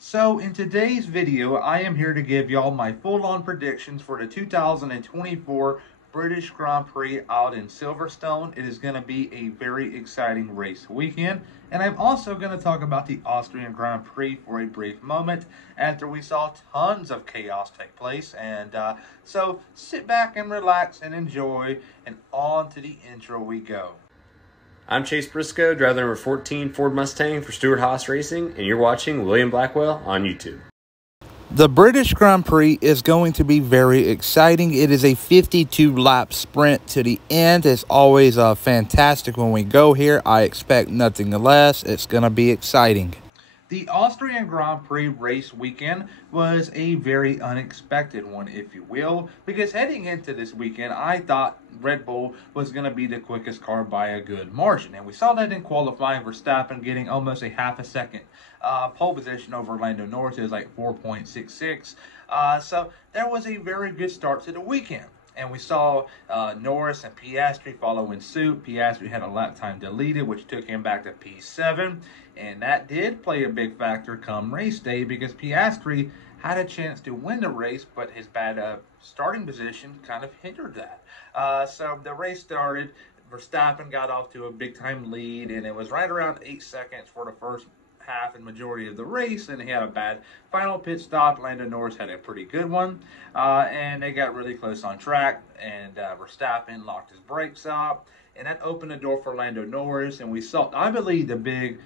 So in today's video, I am here to give y'all my full-on predictions for the 2024 British Grand Prix out in Silverstone. It is going to be a very exciting race weekend. And I'm also going to talk about the Austrian Grand Prix for a brief moment after we saw tons of chaos take place. So sit back and relax and enjoy, and on to the intro we go. I'm Chase Briscoe, driver number 14 Ford Mustang for Stewart Haas Racing, and you're watching William Blackwell on YouTube. The British Grand Prix is going to be very exciting. It is a 52-lap sprint to the end. It's always fantastic when we go here. I expect nothing less. It's going to be exciting. The Austrian Grand Prix race weekend was a very unexpected one, if you will, because heading into this weekend, I thought Red Bull was going to be the quickest car by a good margin. And we saw that in qualifying, Verstappen getting almost a half a second pole position over Lando Norris. It was like 4.66. So there was a very good start to the weekend. And we saw Norris and Piastri following suit. Piastri had a lap time deleted, which took him back to P7. And that did play a big factor come race day because Piastri had a chance to win the race, but his bad starting position kind of hindered that. So the race started. Verstappen got off to a big-time lead, and it was right around 8 seconds for the first half and majority of the race, and he had a bad final pit stop. Lando Norris had a pretty good one, and they got really close on track, and Verstappen locked his brakes up, and that opened the door for Lando Norris. And we saw, I believe, the big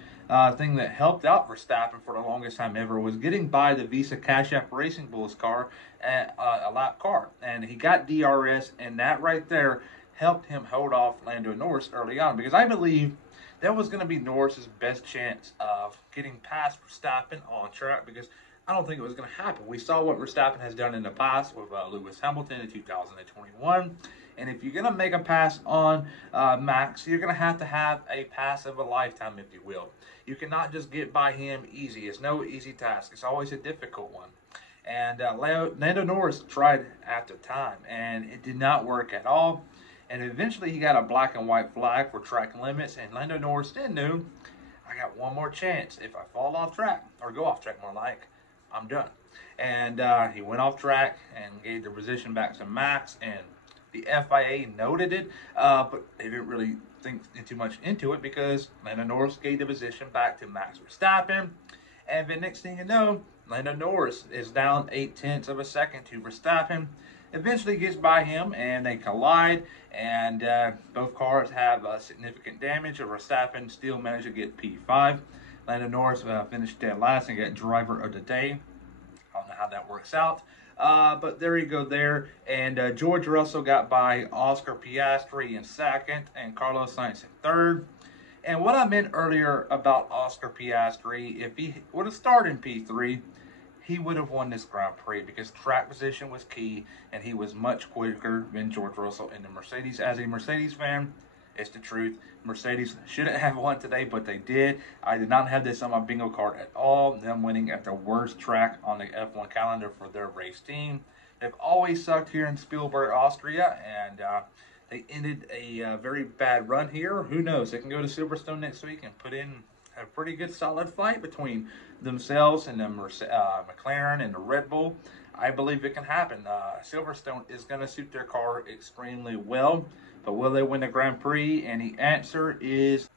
thing that helped out Verstappen for the longest time ever was getting by the Visa Cash App Racing Bulls car, a lap car, and he got DRS, and that right there helped him hold off Lando Norris early on, because I believe that was going to be Norris's best chance of getting past Verstappen on track, because I don't think it was going to happen. We saw what Verstappen has done in the past with Lewis Hamilton in 2021. And if you're going to make a pass on Max, you're going to have a pass of a lifetime, if you will. You cannot just get by him easy. It's no easy task. It's always a difficult one. And Lando Norris tried after time, and it did not work at all. And eventually he got a black and white flag for track limits, and Lando Norris then knew, I got one more chance. If I fall off track, or go off track more like, I'm done. And he went off track and gave the position back to Max, and the FIA noted it, but they didn't really think too much into it, because Lando Norris gave the position back to Max Verstappen. And the next thing you know, Lando Norris is down 0.8 of a second to Verstappen. Eventually gets by him, and they collide, and both cars have significant damage. Verstappen still managed to get P5. Lando Norris finished dead last and got driver of the day. I don't know how that works out, but there you go there. And George Russell got by Oscar Piastri in second and Carlos Sainz in third. And what I meant earlier about Oscar Piastri, if he would have started in P3, he would have won this Grand Prix, because track position was key, and he was much quicker than George Russell in the Mercedes. As a Mercedes fan, it's the truth. Mercedes shouldn't have won today, but they did. I did not have this on my bingo card at all, them winning at the worst track on the F1 calendar for their race team. They've always sucked here in Spielberg, Austria, and they ended a very bad run here. Who knows? They can go to Silverstone next week and put in a pretty good solid fight between themselves and the McLaren and the Red Bull. I believe it can happen. Silverstone is going to suit their car extremely well, but will they win the Grand Prix? And the answer is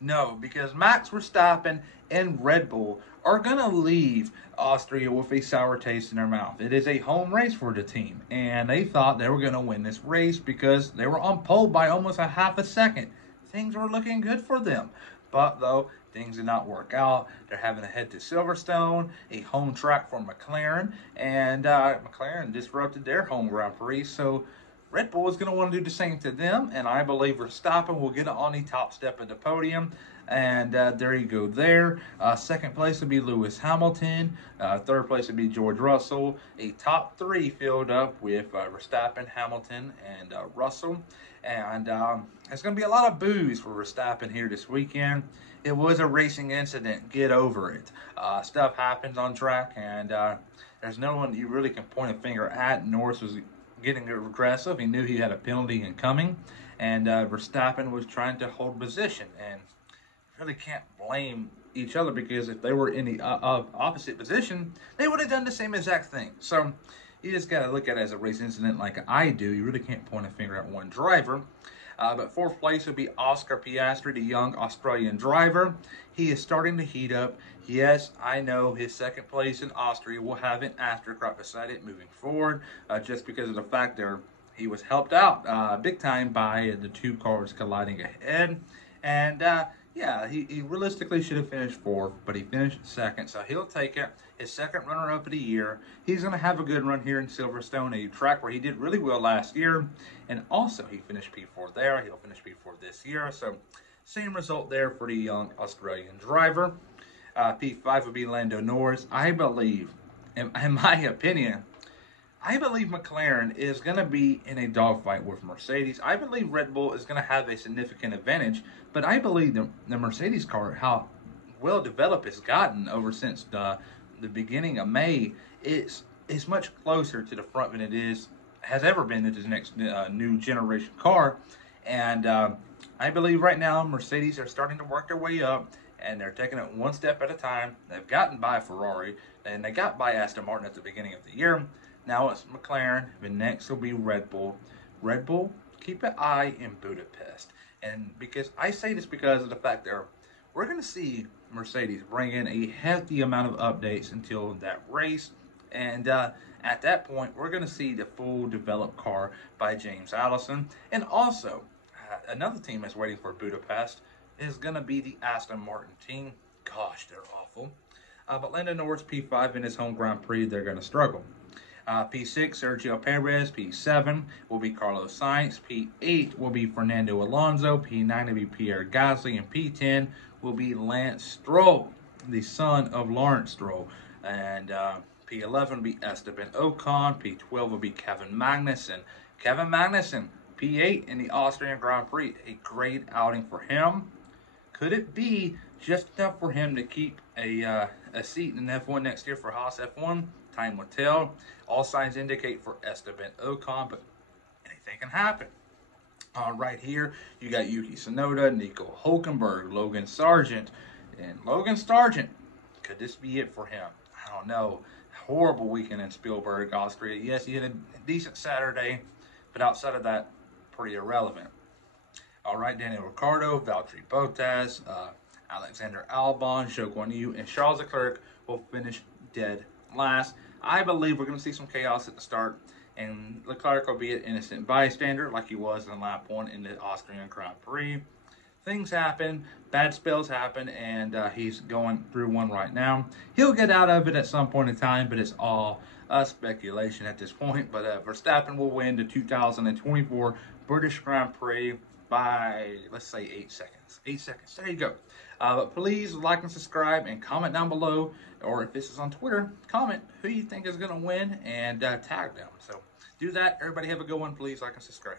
no, because Max Verstappen and Red Bull are going to leave Austria with a sour taste in their mouth. It is a home race for the team, and they thought they were going to win this race because they were on pole by almost a half a second. Things were looking good for them. But, though, things did not work out. They're having to head to Silverstone, a home track for McLaren, and McLaren disrupted their home Grand Prix, so Red Bull is going to want to do the same to them, and I believe Verstappen will get on the top step of the podium. And there you go there. Second place would be Lewis Hamilton. Third place would be George Russell. A top three filled up with Verstappen, Hamilton, and Russell. And there's going to be a lot of boos for Verstappen here this weekend. It was a racing incident. Get over it. Stuff happens on track, and there's no one you really can point a finger at. Norris was getting aggressive. He knew he had a penalty incoming, and Verstappen was trying to hold position. And really can't blame each other, because if they were in the opposite position, they would have done the same exact thing. So you just got to look at it as a race incident like I do. You really can't point a finger at one driver. But fourth place would be Oscar Piastri, the young Australian driver. He is starting to heat up. Yes, I know his second place in Austria will have an aftercrop beside it moving forward, just because of the fact that he was helped out big time by the two cars colliding ahead. And yeah, he realistically should have finished fourth, but he finished second, so he'll take it. His second runner-up of the year. He's going to have a good run here in Silverstone, a track where he did really well last year, and also he finished P4 there. He'll finish P4 this year, so same result there for the young Australian driver. P5 would be Lando Norris. I believe, in my opinion, I believe McLaren is going to be in a dogfight with Mercedes. I believe Red Bull is going to have a significant advantage, but I believe the Mercedes car, how well developed it's gotten over since the beginning of May, is much closer to the front than it has ever been to the next new generation car. And I believe right now Mercedes are starting to work their way up, and they're taking it one step at a time. They've gotten by Ferrari, and they got by Aston Martin at the beginning of the year. Now it's McLaren, the next will be Red Bull. Red Bull, keep an eye in Budapest. And because I say this because of the fact that we're going to see Mercedes bring in a hefty amount of updates until that race. And at that point, we're going to see the full developed car by James Allison. And also, another team that's waiting for Budapest is going to be the Aston Martin team. Gosh, they're awful. But Lando Norris, P5 in his home Grand Prix, they're going to struggle. P6, Sergio Perez. P7 will be Carlos Sainz. P8 will be Fernando Alonso. P9 will be Pierre Gasly. And P10 will be Lance Stroll, the son of Lawrence Stroll. And P11 will be Esteban Ocon. P12 will be Kevin Magnussen. Kevin Magnussen, P8 in the Austrian Grand Prix. A great outing for him. Could it be just enough for him to keep a seat in F1 next year for Haas F1? Time will tell. All signs indicate for Esteban Ocon, but anything can happen. Right here, you got Yuki Tsunoda, Nico Hülkenberg, Logan Sargent. And Logan Sargent, could this be it for him? I don't know. Horrible weekend in Spielberg, Austria. Yes, he had a decent Saturday, but outside of that, pretty irrelevant. All right, Daniel Ricciardo, Valtteri Bottas, Alexander Albon, Zhou Guanyu, and Charles Leclerc will finish dead last. I believe we're going to see some chaos at the start, and Leclerc will be an innocent bystander like he was in lap 1 in the Austrian Grand Prix. Things happen, bad spells happen, and he's going through one right now. He'll get out of it at some point in time, but it's all speculation at this point. But Verstappen will win the 2024 British Grand Prix by, let's say, 8 seconds. 8 seconds. There you go. But please like and subscribe and comment down below, or if this is on Twitter, comment who you think is going to win and tag them. So do that. Everybody have a good one. Please like and subscribe.